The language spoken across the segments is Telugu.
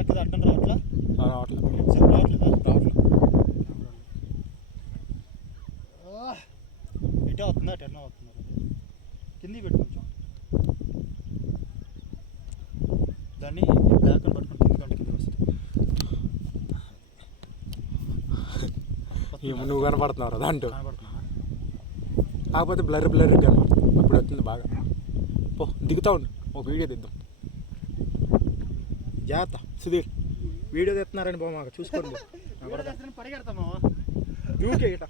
ట్రాక్టర్ అడ్డం రావట్లా రావట్లేదు ఇటే వస్తుందా అటు ఎన్నో వస్తున్నారు కిందికి పెట్టు కొంచెం దాన్ని బ్లాక్ అని పట్టుకుని కిందికి వస్తుంది నువ్వు కనపడుతున్నావు దాంట్లో కనపడుతున్నా కాకపోతే బ్లర్ కనపడుతుంది అప్పుడు వస్తుంది బాగా పో దిగుతా ఉండు ఒక వీడియో తీద్దాం జాగ్రత్త సుధీర్ వీడియో తెస్తున్నారని బాగా మాకు చూసుకోండి పరిగెడతామా దూకే ఇట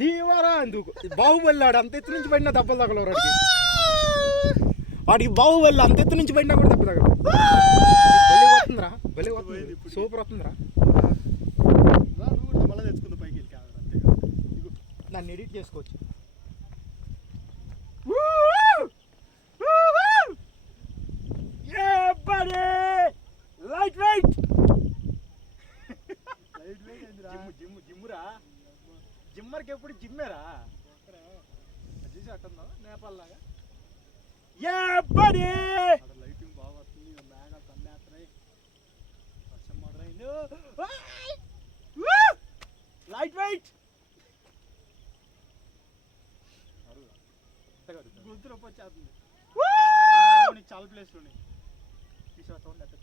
దీవారా అని దూకు బాహుబలి ఆడు అంత ఎత్తు నుంచి పడినా దెబ్బలు తగలరు వాడికి బాహుబలి అంత ఎత్తు నుంచి పడినా కూడా దెబ్బ తగలరు బలి వస్తుందిరా బలి వస్తుంది సూపర్ వస్తుందిరా మళ్ళీ తెచ్చుకుంది పైకి వెళ్ళి దాన్ని ఎడిట్ చేసుకోవచ్చు లైట్ వెయిట్ జిమ్మురా జిమ్మర్కి ఎప్పుడు జిమ్మేరా చూసి అట్టుందా నేపాల్ లాగా లైటింగ్ బాగా వస్తుంది మేఘాలు కన్నేస్తున్నాయి వర్షం మొదలైంది లైట్ వెయిట్ గొంతు నొప్పి వచ్చేస్తుంది చాలా ప్లేస్లు ఉన్నాయి తీసుకోండి ఎక్కడ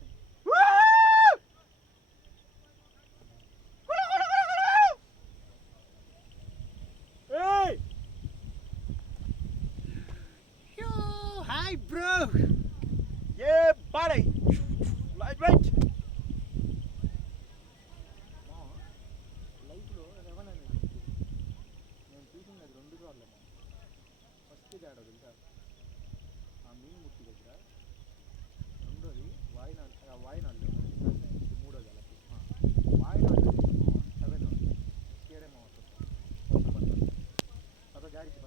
Hi bro! Yeah buddy! Lightweight! లైట్లో ఎవరైనా నేను చూసింది అది 2 సార్లు ఫస్ట్ తేడా తెలుసా ఆ మీన్ ముట్టి దగ్గర రెండోది వాయినాళ్ళు మూడోది అలా వాయినాళ్ళు 7 కేడేమో వస్తుంది అదో జాగ్రత్త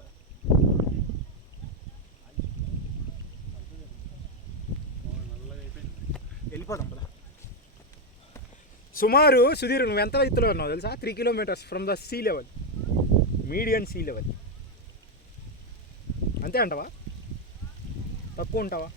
వెళ్ళిపోదాం కదా సుమారు సుధీర్ నువ్వు ఎంత ఎత్తులో ఉన్నావు తెలుసా 3 kilometers from the sea level medium sea level అంతే అంటావా తక్కువ ఉంటావా